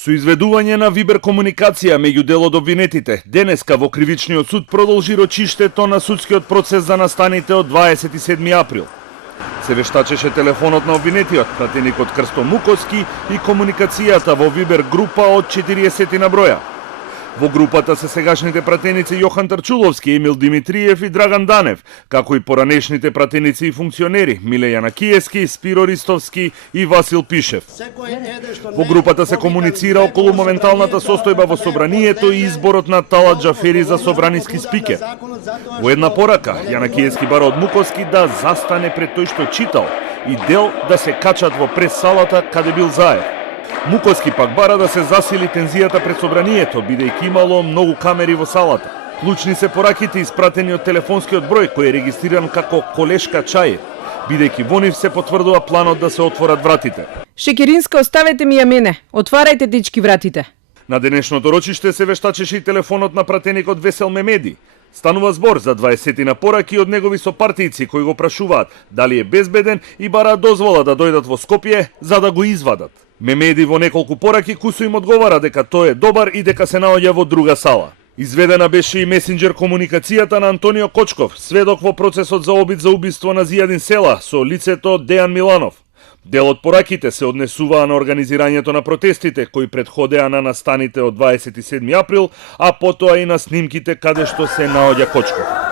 Со изведување на Вибер комуникација меѓу дел од обвинетите, денеска во кривичниот суд продолжи рочиштето на судскиот процес за настаните од 27 април. Се вештачеше телефонот на обвинетиот, пратеникот Крсто Муковски и комуникацијата во Вибер група од 40 на броја. Во групата се сегашните пратеници Јохан Трчуловски, Емил Димитриев и Драган Данев, како и поранешните пратеници и функционери Миле Јанакиевски, Спиро Ристовски и Васил Пишев. Во групата се комуницира околу моменталната состојба во собранието и изборот на Талат Џафери за собраниски спикер. Во една порака, Јанакиевски бара од Муковски да застане пред тој што читал и дел да се качат во прес-салата каде бил заев. Муковски пак бара да се засили тензијата пред собранието, бидејќи имало многу камери во салата. Клучни се пораките испратени од телефонскиот број кој е регистриран како Колешка Чај, бидејќи во нив се потврдува планот да се отворат вратите. Шекеринска, оставете ми ја мене. Отварајте, дечки, вратите. На денешното рочиште се вештачеше и телефонот на пратеникот Весел Мемеди. Станува збор за 20 на пораки од негови сопартијци кои го прашуваат дали е безбеден и бараат дозвола да дојдат во Скопје за да го извадат. Мемеди во неколку пораки кусо им одговара дека тој е добар и дека се наоѓа во друга сала. Изведена беше и месенџер комуникацијата на Антонио Кочков, сведок во процесот за обид за убиство на Зијадин Села со лицето Дејан Миланов. Дел од пораките се однесуваа на организирањето на протестите кои претходеа на настаните од 27 април, а потоа и на снимките каде што се наоѓа Кочков.